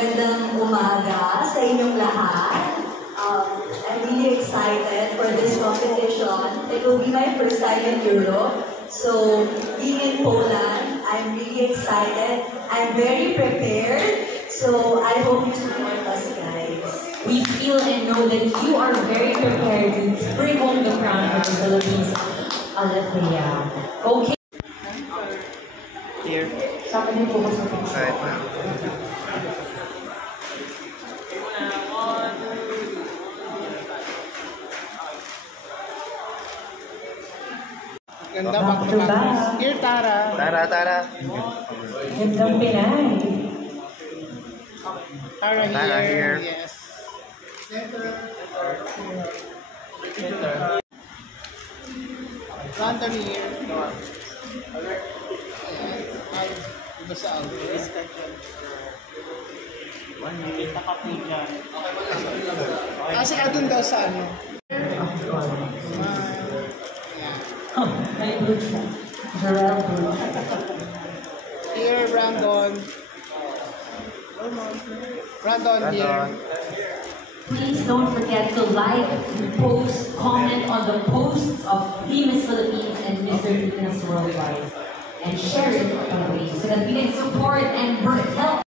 magandang umaga sa inyong lahat. I'm really excited for this competition. It will be my first time in Europe. So, being in Poland, I'm really excited. I'm very prepared. So, I hope you support us, guys. We feel and know that you are very prepared to bring home the crown for the Philippines. Alethea. Okay. Here. Sa akin po sa Kahit na. Ganda back to back. Here, Tara. Tara. Gandang Pinay. Tara here. Yes. Lantern here. Ay, iba sa outfit. Kasi adun daw sa ano. Oh, may blue siya. Gerald blue. Here, Brandon. Brandon here. Please don't forget to like, post, comment on the posts of Miss Philippines and Mr. Filipinas Worldwide. And share it, by the way, so that we can support and help